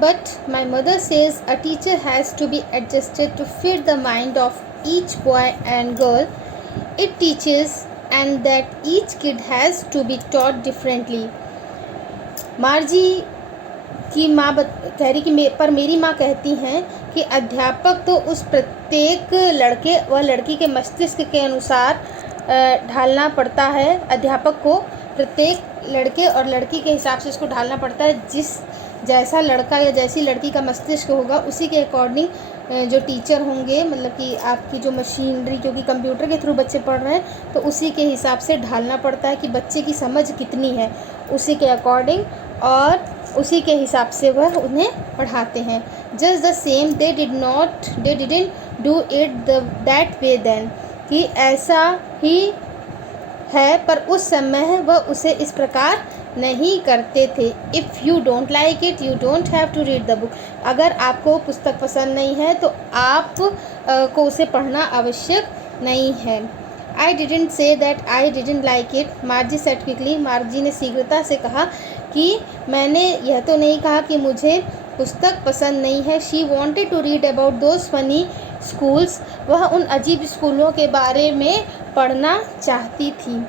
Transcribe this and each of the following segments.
But my mother says a teacher has to be adjusted to fit the mind of each boy and girl it teaches and that each kid has to be taught differently. मार्जी की माँ कह रही कि पर मेरी माँ कहती हैं कि अध्यापक तो उस प्रत्येक लड़के व लड़की के मस्तिष्क के अनुसार ढालना पड़ता है। अध्यापक को प्रत्येक लड़के और लड़की के हिसाब से उसको ढालना पड़ता है। जिस जैसा लड़का या जैसी लड़की का मस्तिष्क होगा उसी के अकॉर्डिंग जो टीचर होंगे, मतलब कि आपकी जो मशीनरी, क्योंकि कंप्यूटर के थ्रू बच्चे पढ़ रहे हैं तो उसी के हिसाब से ढालना पड़ता है कि बच्चे की समझ कितनी है, उसी के अकॉर्डिंग और उसी के हिसाब से वह उन्हें पढ़ाते हैं। Just the same they didn't do it that way then, कि ऐसा ही है पर उस समय वह उसे इस प्रकार नहीं करते थे। If you don't like it you don't have to read the book, अगर आपको पुस्तक पसंद नहीं है तो आप को उसे पढ़ना आवश्यक नहीं है। I didn't say that I didn't like it, मार्जी said quickly, मार्जी ने शीघ्रता से कहा कि मैंने यह तो नहीं कहा कि मुझे पुस्तक पसंद नहीं है। She wanted to read about those funny schools, वह उन अजीब स्कूलों के बारे में पढ़ना चाहती थी।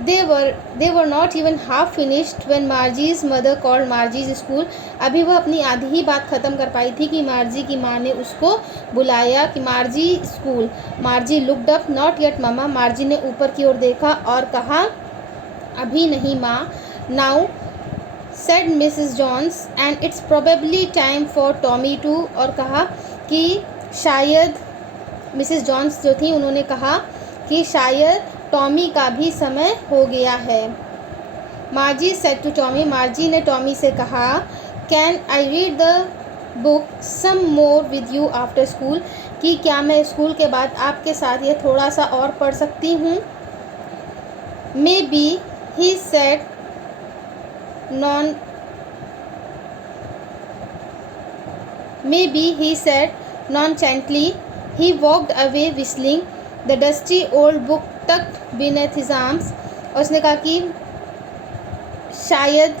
They were not even half finished when Margie's mother called Margie's school. अभी वह अपनी आधी ही बात ख़त्म कर पाई थी कि मार्जी की माँ ने उसको बुलाया कि मार्जी school. मार्जी looked up, not yet mama, मार्जी ने ऊपर की ओर देखा और कहा अभी नहीं माँ। Now said Mrs Johns and it's probably time for Tommy to, और कहा कि शायद मिसेस जॉन्स जो थी उन्होंने कहा कि शायद टॉमी का भी समय हो गया है। Margie said to Tommy, Margie ने टॉमी से कहा can I read the book some more with you after school, कि क्या मैं स्कूल के बाद आपके साथ ये थोड़ा सा और पढ़ सकती हूँ। May be he said nonchalantly. He walked away whistling. The dusty old book tucked beneath his arms. और उसने कहा कि शायद,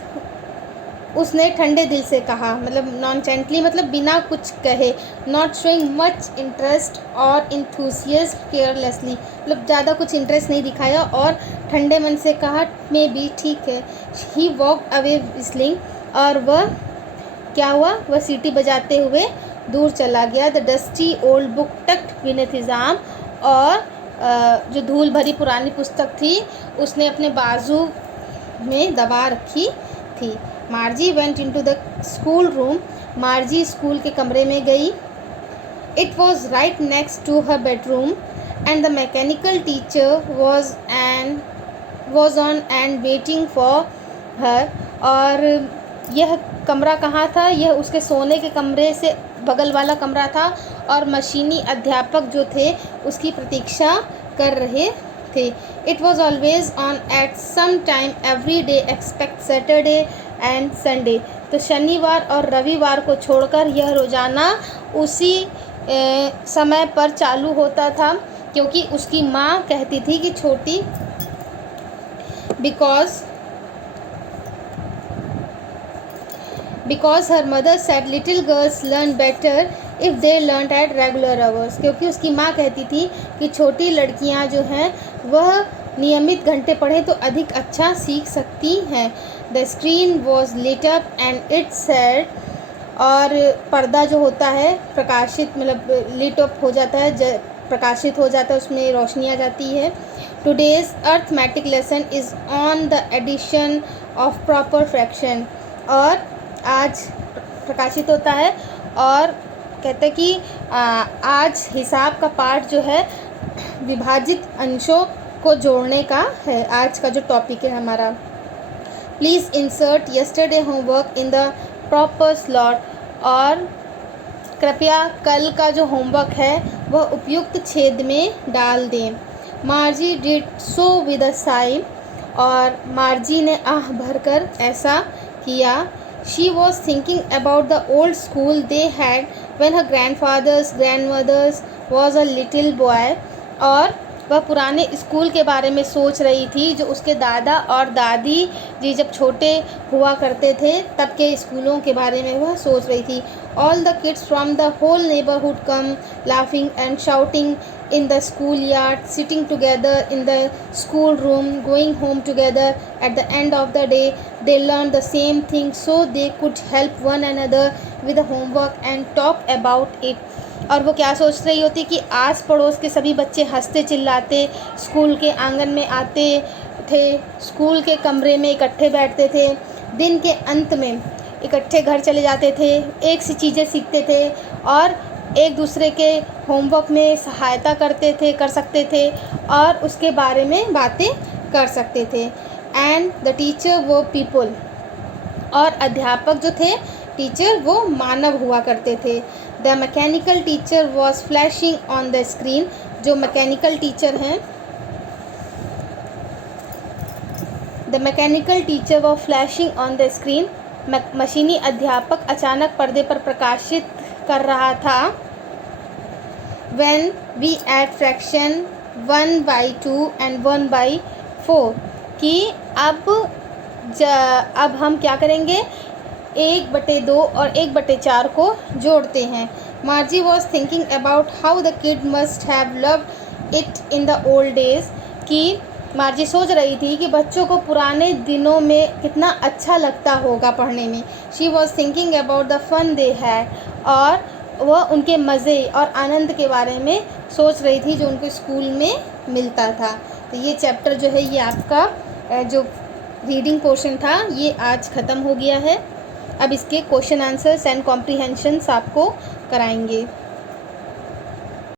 उसने ठंडे दिल से कहा, मतलब नॉनचेंटली मतलब बिना कुछ कहे, नॉट शोइंग मच इंटरेस्ट और इंथुसियाज्म केयरलेसली, मतलब ज़्यादा कुछ इंटरेस्ट नहीं दिखाया और ठंडे मन से कहा मे बी, ठीक है। ही वॉक अवे विस्लिंग, और वह क्या हुआ, वह सीटी बजाते हुए दूर चला गया। The dusty old book tucked beneath his arm, और जो धूल भरी पुरानी पुस्तक थी उसने अपने बाजू में दबा रखी थी। Margie went into the school room, Margie school के कमरे में गई। It was right next to her bedroom and the mechanical teacher was on and waiting for her, और यह कमरा कहाँ था, यह उसके सोने के कमरे से बगल वाला कमरा था और मशीनी अध्यापक जो थे उसकी प्रतीक्षा कर रहे थे। It was always on at some time every day expect Saturday and Sunday, तो शनिवार और रविवार को छोड़कर यह रोज़ाना उसी समय पर चालू होता था, क्योंकि उसकी माँ कहती थी कि छोटी because her mother said little girls learn better if they learned at regular hours, क्योंकि उसकी माँ कहती थी कि छोटी लड़कियाँ जो हैं वह नियमित घंटे पढ़ें तो अधिक अच्छा सीख सकती हैं। The screen was lit up and it said, और पर्दा जो होता है प्रकाशित, मतलब lit up हो जाता है, प्रकाशित हो जाता है, उसमें रोशनी आ जाती है। Today's arithmetic lesson is on the addition of proper fraction, और आज प्रकाशित होता है और कहते हैं कि आज हिसाब का पाठ जो है विभाजित अंशों को जोड़ने का है। आज का जो टॉपिक है हमारा, please insert yesterday homework in the proper slot, और कृपया कल का जो होमवर्क है वह उपयुक्त छेद में डाल दें। मार्जी did so with a Sai, और मार्जी ने आह भरकर ऐसा किया। She was thinking about the old school they had when her grandmother's was a little boy, और वह पुराने स्कूल के बारे में सोच रही थी जो उसके दादा और दादी जी जब छोटे हुआ करते थे तब के स्कूलों के बारे में वह सोच रही थी। All the kids from the whole neighbourhood come laughing and shouting in the schoolyard, sitting together in the schoolroom, going home together. At the end of the day, they learned the same thing so they could help one another with the homework and talk about it. और वो क्या सोच रही होती कि आस पड़ोस के सभी बच्चे हंसते चिल्लाते स्कूल के आंगन में आते थे, स्कूल के कमरे में इकट्ठे बैठते थे, दिन के अंत में इकट्ठे घर चले जाते थे, एक सी चीज़ें सीखते थे और एक दूसरे के होमवर्क में सहायता कर सकते थे और उसके बारे में बातें कर सकते थे। एंड द टीचर वो पीपल, और अध्यापक जो थे टीचर वो मानव हुआ करते थे। The mechanical teacher was flashing on the screen, जो मैकेनिकल टीचर हैं the mechanical teacher was flashing on the screen, मशीनी अध्यापक अचानक पर्दे पर प्रकाशित कर रहा था। When we add fraction 1/2 and 1/4 कि अब हम क्या करेंगे, 1/2 और 1/4 को जोड़ते हैं। मार्जी was thinking about how the kid must have loved it in the old days कि मार्जी सोच रही थी कि बच्चों को पुराने दिनों में कितना अच्छा लगता होगा पढ़ने में। She was thinking about the fun they had, और वह उनके मज़े और आनंद के बारे में सोच रही थी जो उनको स्कूल में मिलता था। तो ये चैप्टर जो है ये आपका जो रीडिंग पोर्शन था ये आज ख़त्म हो गया है। अब इसके क्वेश्चन आंसर्स एंड कॉम्प्रीहेंशंस आपको कराएंगे।